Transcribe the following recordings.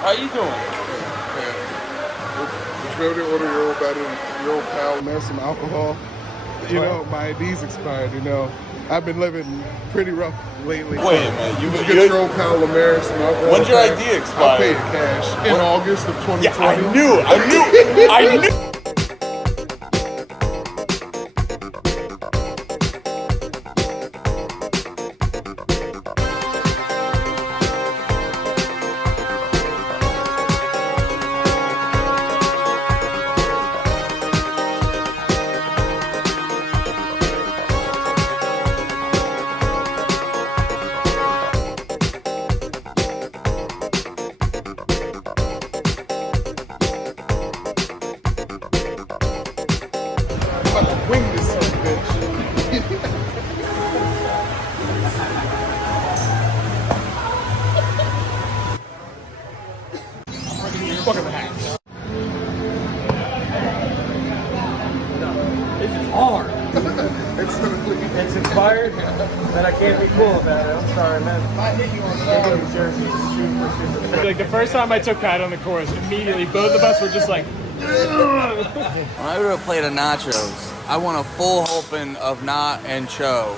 How you doing? Would you be able to order your old pal LeMaire some alcohol? You know, my ID's expired, you know. I've been living pretty rough lately. Wait a minute. You get your old pal LeMaire some alcohol. When's your ID expire? I'll pay it cash. In August of 2020. Yeah, I knew. Wing this son of a bitch. Fucking the hat. This is hard. It's Expired, but I can't be cool about it. I'm sorry, man. I hit you on the jersey. Like the first time I took Pat on the course, immediately both of us were just like, When I would have played a nachos, I want a full helping of Nah and Cho.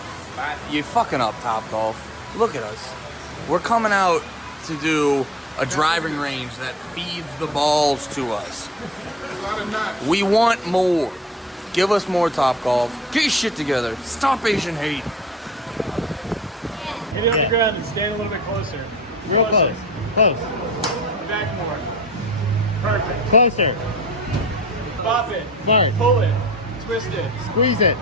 You fucking up, Topgolf. Look at us. We're coming out to do a driving range that feeds the balls to us. We want more. Give us more, Topgolf. Get your shit together. Stop Asian hate. hit it on the ground and stand a little bit closer. Real close. Close. Back more. Perfect. Closer. Pop it. Mark. Pull it. Twist it. Squeeze it.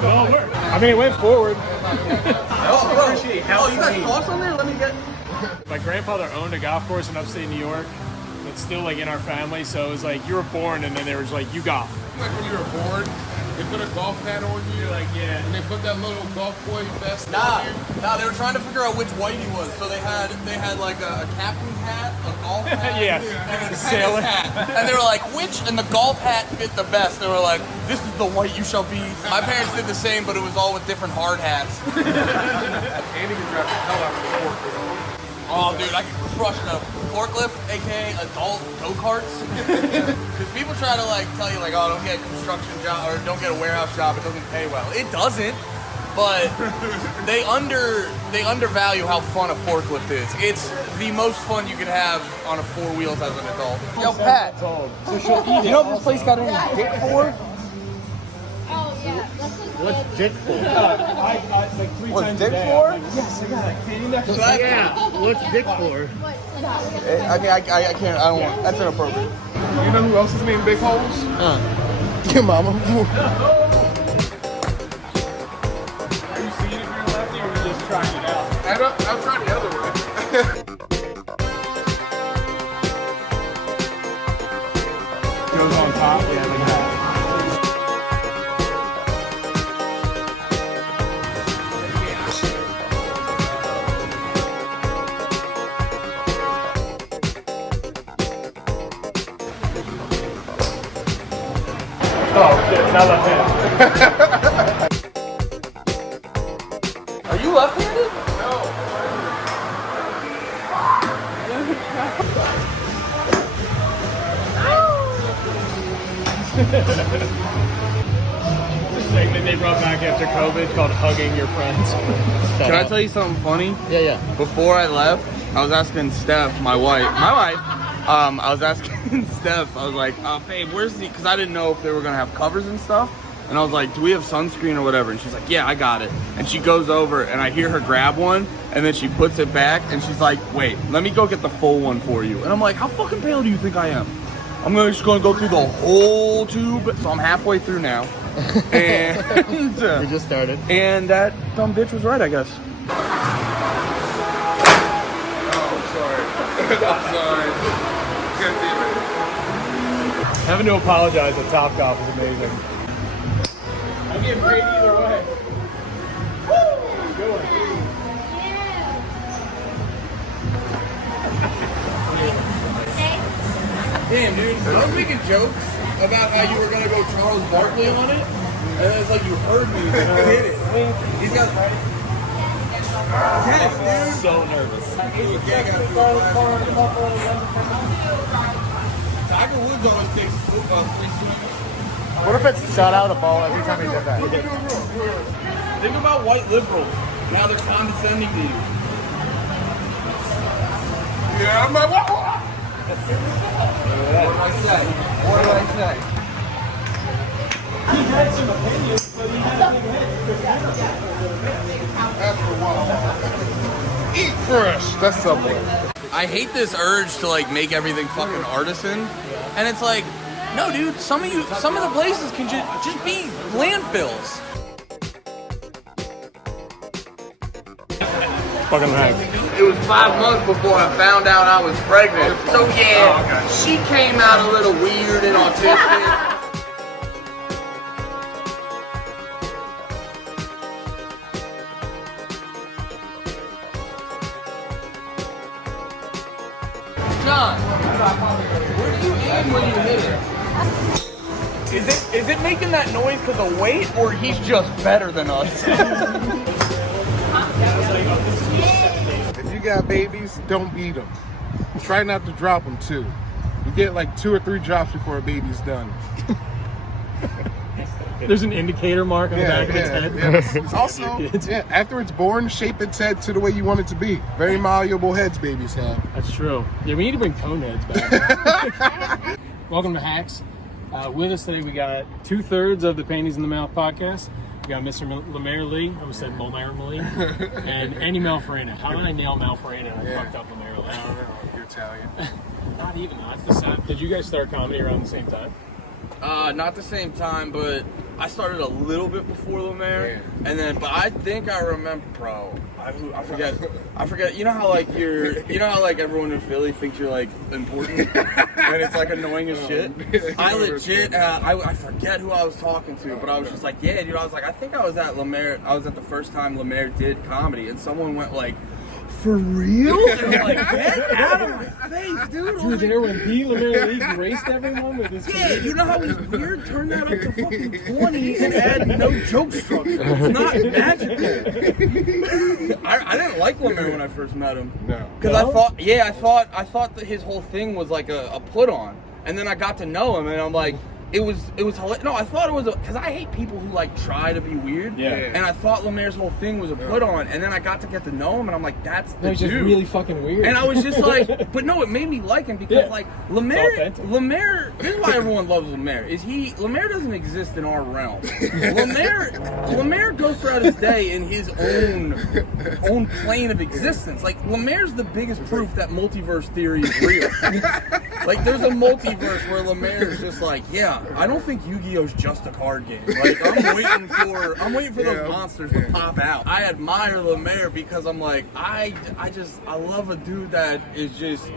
Don't work. I mean, it went forward. Oh, you got sauce on there? Let me get... My grandfather owned a golf course in upstate New York. It's still like in our family, so it was like you were born and then they were like, you golf. Like when you were born, they put a golf hat on you. You're like, yeah. And they put that little golf boy vest Nah, on you. they were trying to figure out which white he was. So they had like a captain's hat, a golf hat, Yeah. and a Sailor. hat. And they were like, which? And the golf hat fit the best. They were like, this is the white you shall be. My parents did the same, but it was all with different hard hats. Andy can drive the hell out of the forklift. Oh, dude, I could crush a forklift, aka adult go-karts. Because people try to like tell you like, oh, don't get a construction job or don't get a warehouse job. It doesn't pay well. It doesn't. But they undervalue how fun a forklift is. It's the most fun you could have on a four wheels as an adult. Yo, Pat. So she'll eat it. You know if this place got any dick for? Oh, yeah. That's What's dick for? I like 3 What's times dick a day. for? I'm like, yes, I got it. Can you not just Yeah. What's dick for? I mean, I can't. I don't want. That's inappropriate. You know who else is named Big Holes? Your mama. Are you seeing if you're lefty or are you just trying it out? I'll try the other way. Goes on top, yeah, like that. Oh, shit, not left hand. Are you left-handed? Segment they brought back after COVID called Hugging Your Friends. Can I tell you something funny? Yeah. Before I left, I was asking Steph, my wife, I was asking Steph, I was like, babe, where's the, because I didn't know if they were going to have covers and stuff. And I was like, do we have sunscreen or whatever? And she's like, yeah, I got it. And she goes over and I hear her grab one and then she puts it back and she's like, wait, let me go get the full one for you. And I'm like, how fucking pale do you think I am? I'm just going to go through the whole tube. So I'm halfway through now. And We just started. and that dumb bitch was right, I guess. Oh, sorry. I'm sorry. God damn it. Having to apologize at Topgolf is amazing. I'm getting paid either way. Woo! Good one. Damn, dude. I was making jokes about how you were going to go Charles Barkley on it. And then it's like you heard me and hit it. He's got... Yes, dude. So nervous. Tiger Woods always takes free swings. What if it's shot out a ball every time he did that? Think about white liberals. Now they're condescending to you. Yeah, I'm like, what? What do I say? What do I say? He had some opinions, but he hadn't even hit. That's for wild. Eat fresh. That's Subway. I hate this urge to like make everything fucking artisan, and it's like, no, dude. Some of the places can just be landfills. Fucking right. It was 5 months before I found out I was pregnant. So yeah, she came out a little weird and autistic. John, where do you aim when you hit it? Is it making that noise because of weight, or he's just better than us? If you got babies, don't beat them. Try not to drop them too. You get like 2 or 3 drops before a baby's done. There's an indicator mark on the back of its head. It's also, after it's born, shape its head to the way you want it to be. Very malleable heads babies have. That's true. Yeah, we need to bring cone heads back. Welcome to Hacks. With us today, we got 2/3 of the Panties in the Mouth podcast. We got Mr. LeMaire Lee. I almost said LeMaire Lee. And Andy Malafarina. How did I nail Malafarina? I fucked up LeMaire Lee. I don't know. You're Italian. Not even. That's the sound. Did you guys start comedy around the same time? Not the same time, but I started a little bit before LeMaire, and then, but I think I remember, bro. I forget. You know how like everyone in Philly thinks you're like important, and it's like annoying as shit. I legit, I forget who I was talking to, but I was just like, yeah, dude. I was like, I think I was at LeMaire. I was at the first time LeMaire did comedy, and someone went like, for real? And I'm like, get out of my face, dude. You were there when LeMaire Lee graced everyone with his Yeah, you know how he's weird? Turn that up to fucking 20 and add no joke structure. It's not magical. I didn't like LeMaire when I first met him. No. Because I thought that his whole thing was like a put on. And then I got to know him and I'm like, it was hilarious. No, I thought it was because I hate people who like try to be weird. Yeah. And I thought LeMaire's whole thing was a put on, and then I got to get to know him, and I'm like, that's the he's dude. just really fucking weird. And I was just like, but no, it made me like him because like LeMaire, this is why everyone loves LeMaire. LeMaire doesn't exist in our realm. LeMaire goes throughout his day in his own plane of existence. Like LeMaire's the biggest proof that multiverse theory is real. Like there's a multiverse where LeMaire is just like, yeah, I don't think Yu-Gi-Oh's just a card game. Like I'm waiting for those monsters to pop out. I admire LeMaire because I'm like, I love a dude that is just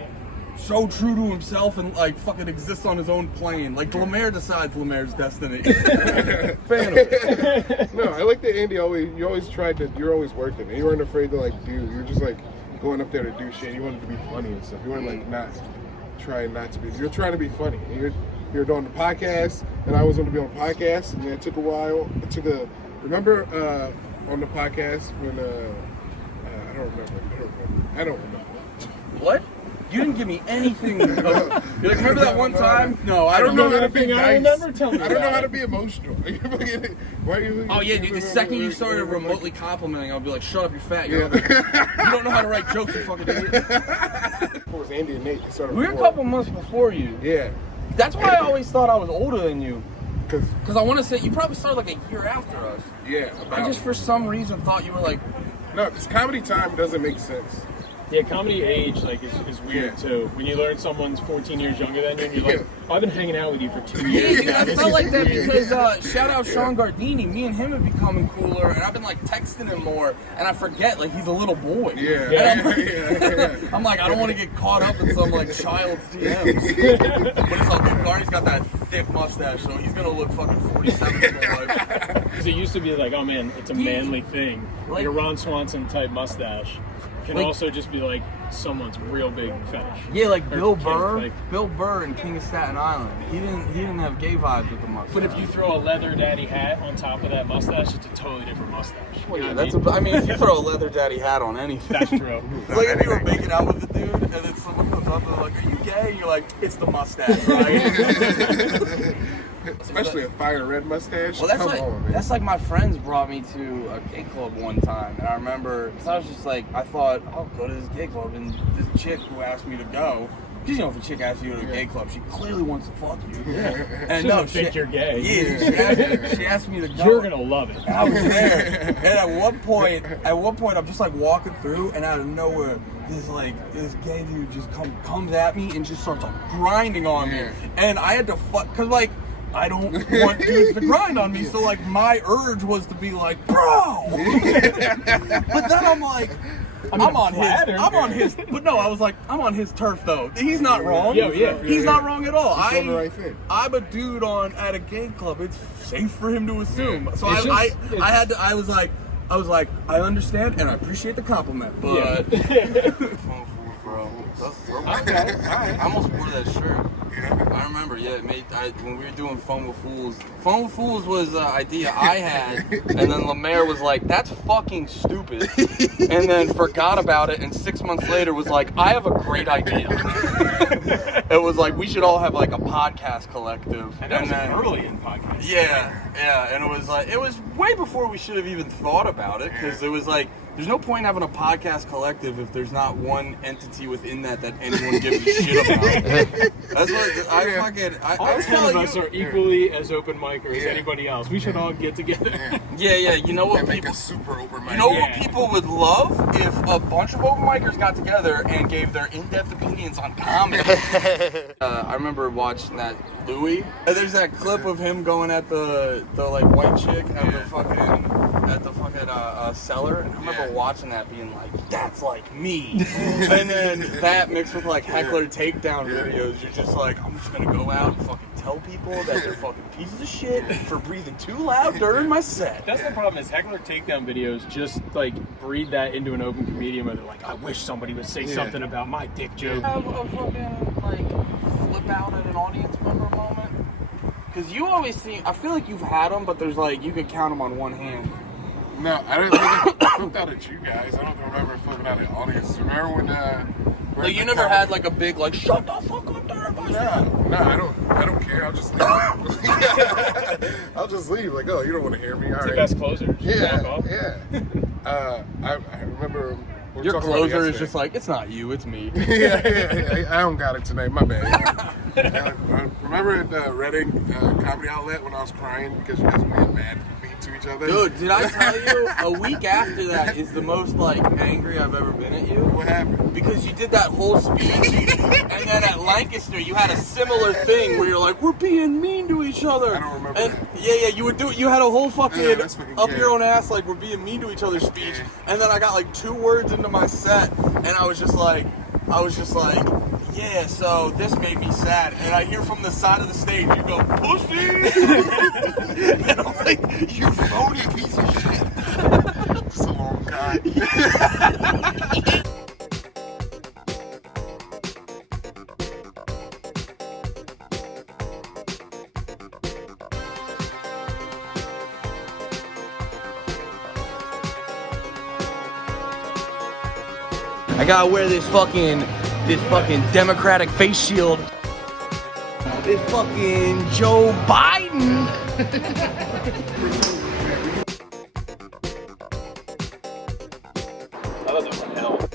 so true to himself and like fucking exists on his own plane. Like LeMaire decides LeMaire's destiny. Fan of it. No, I like that Andy you're always working. And you weren't afraid to like do. You were just like going up there to do shit. You wanted to be funny and stuff. You weren't like trying not to be. You're trying to be funny. And you're doing the podcast, and I was going to be on the podcast, and then it took a while. Remember on the podcast when I don't remember. What? You didn't give me anything. You're like, remember that one time? No, I don't know how to be I nice. remember telling me I don't know how to be emotional. Why are you? Oh yeah, dude. The second you started remotely complimenting, I'll be like, "Shut up, you're fat. You don't know how to write jokes, you fucking idiot." It was Andy and Nate. We were a couple months before you. Yeah. That's why I always thought I was older than you. Because I want to say you probably started like a year after us. Yeah. I just for some reason thought you were like. No, because comedy time doesn't make sense. Yeah, comedy age is weird too. When you learn someone's 14 years younger than you, and you're like, oh, I've been hanging out with you for 2 Yeah, years. dude, I felt like that because shout out Sean Gardini. Me and him have becoming cooler, and I've been like texting him more, and I forget like he's a little boy. Yeah. I'm like, I don't want to get caught up in some like child's DMs, but it's all good. Barney's got that thick mustache, so he's gonna look fucking 47 his whole life. Because it used to be like, oh man, it's a manly thing. Like a Ron Swanson type mustache can Like- also just be like someone's real big fetish. Yeah, like Or Bill kink, Burr. like- Bill Burr in King of Staten Island. He didn't have gay vibes with the mustache. But if you throw a leather daddy hat on top of that mustache, it's a totally different mustache. well, You yeah, know that's what I mean, if you throw a leather daddy hat on anything. That's true. It's like if you were making out with a dude and then someone comes up and they're like, "Are you gay?" And you're like, "It's the mustache, right?" Especially a fire red mustache. Well, that's Come like on, man. that's like my friends brought me to a gay club one time, and I remember because I was just like, I thought I'll go to this gay club, and this chick who asked me to go, because you know if a chick asks you to a gay club, she clearly wants to fuck you. Yeah. And She doesn't think you're gay. Yeah, she asked me to go. You're gonna love it. And I was there, and at one point, I'm just like walking through, and out of nowhere, this gay dude just comes at me and just starts like grinding on me, and I had to fuck because like I don't want dudes to grind on me, so like my urge was to be like, bro. But then I'm like, I'm on his. But no, I was like, I'm on his turf though. He's not wrong. Yeah. He's not wrong at all. He's doing the right thing. I'm a dude at a gay club. It's safe for him to assume. So It's I was like, I understand and I appreciate the compliment, but bro, I almost wore that shirt. I remember, when we were doing Fun with Fools. Fun with Fools was an idea I had, and then LeMaire was like, "That's fucking stupid," and then forgot about it, and 6 months later was like, "I have a great idea." It was like, we should all have like a podcast collective. And that was early in podcast. Yeah, and it was way before we should have even thought about it, because it was like, there's no point in having a podcast collective if there's not one entity within that anyone gives a shit about. That's what All 10 of us you. are equally as open micers as anybody else. We should all get together. Yeah, you know what Make people. a super open mic. You know what people would love if a bunch of open micers got together and gave their in-depth opinions on comedy. I remember watching that Louis. And there's that clip of him going at the like white chick at the fucking cellar. And I remember watching that, being like, "That's like me." And then that mixed with like heckler takedown videos, you're just like, I'm just gonna go out and fucking tell people that they're fucking pieces of shit for breathing too loud during my set. That's the problem, is heckler takedown videos just like breed that into an open comedian where they're like, I wish somebody would say something about my dick joke. Have a fucking like flip out at an audience member moment? Because you always seem, I feel like you've had them, but there's like, you can count them on one hand. No, I didn't think I flipped out at you guys. I don't remember flipping out at audiences. Remember when Like you never had like a big like, shut the fuck up there. No, I don't care. I'll just leave. I'll just leave. Like, oh, you don't want to hear me. All It's right. the best closer. Just walk off. I remember. we were Your talking about it closer is yesterday. just like, it's not you, it's me. I don't got it tonight. My bad. Remember at Reading Comedy Outlet when I was crying because you guys were being mad to each other? Dude, did I tell you, a week after that is the most like angry I've ever been at you? What happened? Because you did that whole speech, and then at Lancaster you had a similar thing where you're like, we're being mean to each other. I don't remember and that. Yeah, you would do it. You had a whole fucking that's fucking up gay. your own ass, like we're being mean to each other speech. And then I got like 2 words into my set, and I was just like, yeah, so this made me sad. And I hear from the side of the stage, you go, pussy! And I'm like, you phony piece of shit. Just a long guy. I gotta wear this fucking Democratic face shield. This fucking Joe Biden. I thought that was hell.